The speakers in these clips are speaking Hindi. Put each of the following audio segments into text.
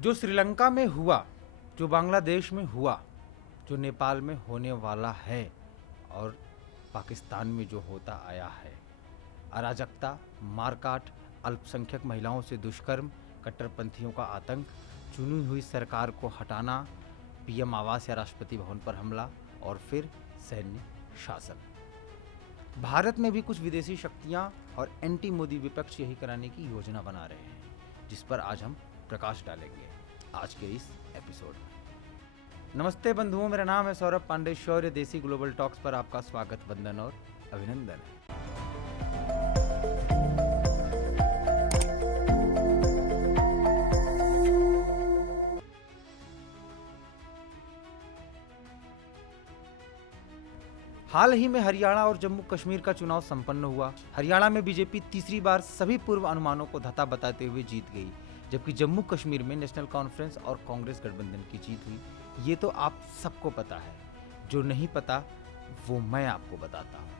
जो श्रीलंका में हुआ, जो बांग्लादेश में हुआ, जो नेपाल में होने वाला है और पाकिस्तान में जो होता आया है, अराजकता, मारकाट, अल्पसंख्यक महिलाओं से दुष्कर्म, कट्टरपंथियों का आतंक, चुनी हुई सरकार को हटाना, पीएम आवास या राष्ट्रपति भवन पर हमला और फिर सैन्य शासन। भारत में भी कुछ विदेशी शक्तियां और एंटी मोदी विपक्ष यही कराने की योजना बना रहे हैं, जिस पर आज हम प्रकाश डालेंगे आज के इस एपिसोड में। नमस्ते बंधुओं, मेरा नाम है सौरभ पांडे। शौर्य देसी ग्लोबल टॉक्स पर आपका स्वागत, वंदन और अभिनंदन है। हाल ही में हरियाणा और जम्मू कश्मीर का चुनाव संपन्न हुआ। हरियाणा में बीजेपी तीसरी बार सभी पूर्व अनुमानों को धता बताते हुए जीत गई, जबकि जम्मू कश्मीर में नेशनल कॉन्फ्रेंस और कांग्रेस गठबंधन की जीत हुई। ये तो आप सबको पता है, जो नहीं पता वो मैं आपको बताता हूँ।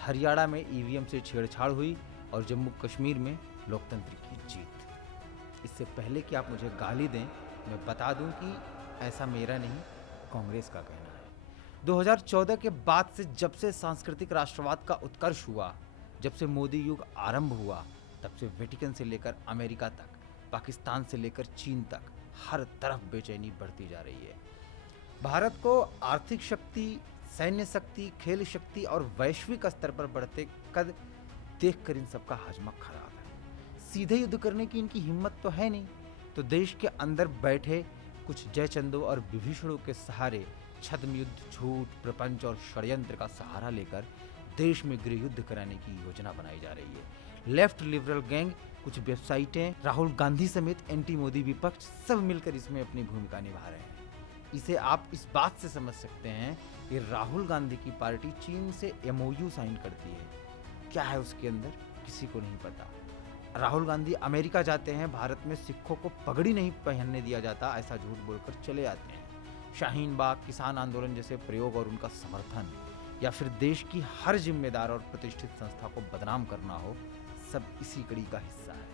हरियाणा में ईवीएम से छेड़छाड़ हुई और जम्मू कश्मीर में लोकतंत्र की जीत। इससे पहले कि आप मुझे गाली दें, मैं बता दूं कि ऐसा मेरा नहीं, कांग्रेस का कहना है। 2014 के बाद से जब से सांस्कृतिक राष्ट्रवाद का उत्कर्ष हुआ, जब से मोदी युग आरंभ हुआ, तब से वेटिकन से लेकर अमेरिका तक, पाकिस्तान से लेकर चीन तक हर तरफ बेचैनी बढ़ती जा रही है। भारत को आर्थिक शक्ति, सैन्य शक्ति, खेल शक्ति और वैश्विक स्तर पर बढ़ते कद देखकर इन सबका हजमा खराब है। सीधे युद्ध करने की इनकी हिम्मत तो है नहीं, तो देश के अंदर बैठे कुछ जयचंदों और विभीषणों के सहारे छद्म युद्ध, झूठ, प्रपंच और षड्यंत्र का सहारा लेकर देश में गृह युद्ध कराने की योजना बनाई जा रही है। लेफ्ट लिबरल गैंग, कुछ वेबसाइटें, राहुल गांधी समेत एंटी मोदी विपक्ष सब मिलकर इसमें अपनी भूमिका निभा रहे हैं। इसे आप इस बात से समझ सकते हैं कि राहुल गांधी की पार्टी चीन से एमओयू साइन करती है। क्या है उसके अंदर, किसी को नहीं पता। राहुल गांधी अमेरिका जाते हैं, भारत में सिखों को पगड़ी नहीं पहनने दिया जाता, ऐसा झूठ बोलकर चले आते हैं। शाहीन बाग, किसान आंदोलन जैसे प्रयोग और उनका समर्थन, या फिर देश की हर जिम्मेदार और प्रतिष्ठित संस्था को बदनाम करना हो, सब इसी कड़ी का हिस्सा है।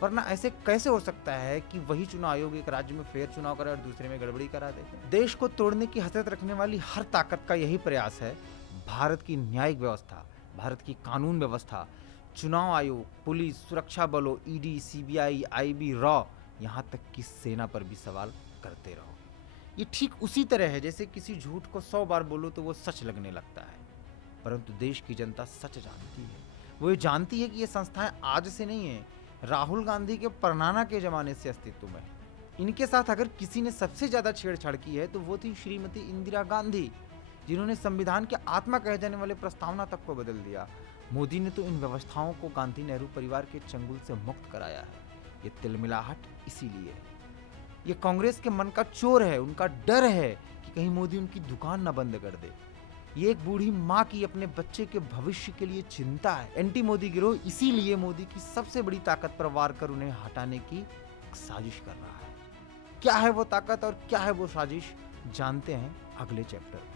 वरना ऐसे कैसे हो सकता है कि वही चुनाव आयोग एक राज्य में फेयर चुनाव करे और दूसरे में गड़बड़ी करा दे। देश को तोड़ने की हसरत रखने वाली हर ताकत का यही प्रयास है। भारत की न्यायिक व्यवस्था, भारत की कानून व्यवस्था, चुनाव आयोग, पुलिस, सुरक्षा बलों, ईडी, सीबीआई, आईबी, रॉ, यहाँ तक कि सेना पर भी सवाल करते रहो। ये ठीक उसी तरह है जैसे किसी झूठ को 100 बार बोलो तो वो सच लगने लगता है। परंतु देश की जनता सच जानती है। वो ये जानती है कि ये संस्थाएं आज से नहीं है, राहुल गांधी के परनाना के जमाने से अस्तित्व में। इनके साथ अगर किसी ने सबसे ज्यादा छेड़छाड़ की है तो वो थी श्रीमती इंदिरा गांधी, जिन्होंने संविधान के आत्मा कहे जाने वाले प्रस्तावना तक को बदल दिया। मोदी ने तो इन व्यवस्थाओं को गांधी नेहरू परिवार के चंगुल से मुक्त कराया है। ये तिलमिलाहट इसीलिए है। ये कांग्रेस के मन का चोर है, उनका डर है कि कहीं मोदी उनकी दुकान न बंद कर दे। ये एक बूढ़ी माँ की अपने बच्चे के भविष्य के लिए चिंता है। एंटी मोदी गिरोह इसीलिए मोदी की सबसे बड़ी ताकत पर वार कर उन्हें हटाने की साजिश कर रहा है। क्या है वो ताकत और क्या है वो साजिश, जानते हैं अगले चैप्टर में।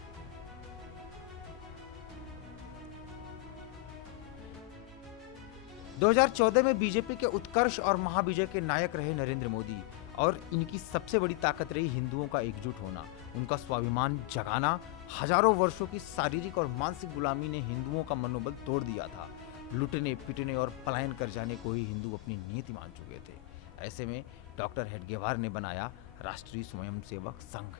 दो 2014 में बीजेपी के उत्कर्ष और महाविजय के नायक रहे नरेंद्र मोदी, और इनकी सबसे बड़ी ताकत रही हिंदुओं का एकजुट होना, उनका स्वाभिमान जगाना। हजारों वर्षों की शारीरिक और मानसिक गुलामी ने हिंदुओं का मनोबल तोड़ दिया था। लुटने, पिटने और पलायन कर जाने को ही हिंदू अपनी नीति मान चुके थे। ऐसे में डॉक्टर हेडगेवार ने बनाया राष्ट्रीय स्वयंसेवक संघ,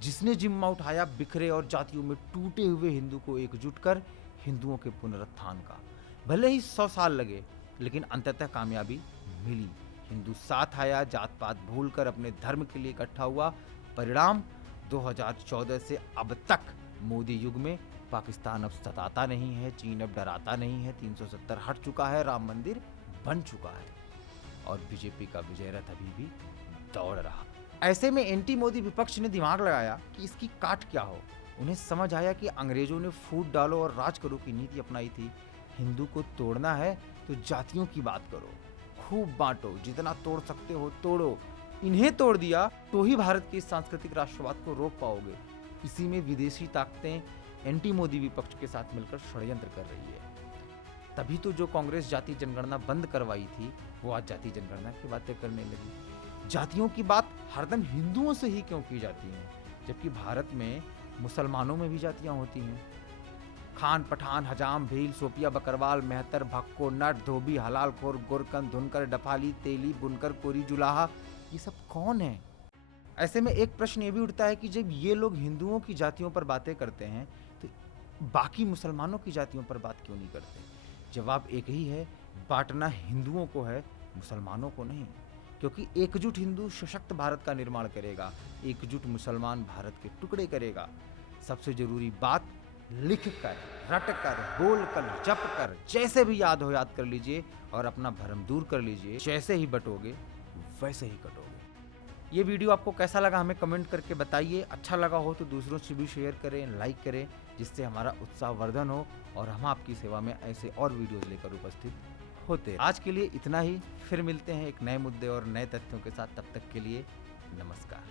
जिसने जिम्मा उठाया बिखरे और जातियों में टूटे हुए हिंदू को एकजुट कर हिंदुओं के पुनरुत्थान का। भले ही 100 साल लगे, लेकिन अंततः कामयाबी मिली। हिंदू साथ आया, जात पात भूलकर अपने धर्म के लिए इकट्ठा हुआ। परिणाम 2014 से अब तक मोदी युग में पाकिस्तान अब सताता नहीं है, चीन अब डराता नहीं है, 370 हट चुका है, राम मंदिर बन चुका है और बीजेपी का विजय रथ अभी भी दौड़ रहा। ऐसे में एंटी मोदी विपक्ष ने दिमाग लगाया कि इसकी काट क्या हो। उन्हें समझ आया कि अंग्रेजों ने फूट डालो और राज करो की नीति अपनाई थी। हिंदू को तोड़ना है तो जातियों की बात करो, खूब बांटो, जितना तोड़ सकते हो तोड़ो। इन्हें तोड़ दिया तो ही भारत के सांस्कृतिक राष्ट्रवाद को रोक पाओगे। इसी में विदेशी ताकतें एंटी मोदी विपक्ष के साथ मिलकर षड्यंत्र कर रही है। तभी तो जो कांग्रेस जाति जनगणना बंद करवाई थी, वो आज जाति जनगणना की बातें करने लगी। जातियों की बात हरदम हिंदुओं से ही क्यों की जाती है, जबकि भारत में मुसलमानों में भी जातियां होती हैं। खान, पठान, हजाम, भील, सोपिया, बकरवाल, मेहतर, भक्को, नट, धोबी, हलालखोर, गोरकन, धुनकर, डफाली, तेली, बुनकर, कोरी, जुलाहा, ये सब कौन है? ऐसे में एक प्रश्न ये भी उठता है कि जब ये लोग हिंदुओं की जातियों पर बातें करते हैं तो बाकी मुसलमानों की जातियों पर बात क्यों नहीं करते? जवाब एक ही है, बांटना हिंदुओं को है, मुसलमानों को नहीं। क्योंकि एकजुट हिंदू सशक्त भारत का निर्माण करेगा, एकजुट मुसलमान भारत के टुकड़े करेगा। सबसे जरूरी बात, लिख कर, रट कर, बोल कर, जप कर, जैसे भी याद हो याद कर लीजिए और अपना भरम दूर कर लीजिए। जैसे ही बटोगे वैसे ही कटोगे। ये वीडियो आपको कैसा लगा हमें कमेंट करके बताइए। अच्छा लगा हो तो दूसरों से भी शेयर करें, लाइक करें, जिससे हमारा उत्साहवर्धन हो और हम आपकी सेवा में ऐसे और वीडियोस लेकर उपस्थित होते हैं। आज के लिए इतना ही, फिर मिलते हैं एक नए मुद्दे और नए तथ्यों के साथ। तब तक के लिए नमस्कार।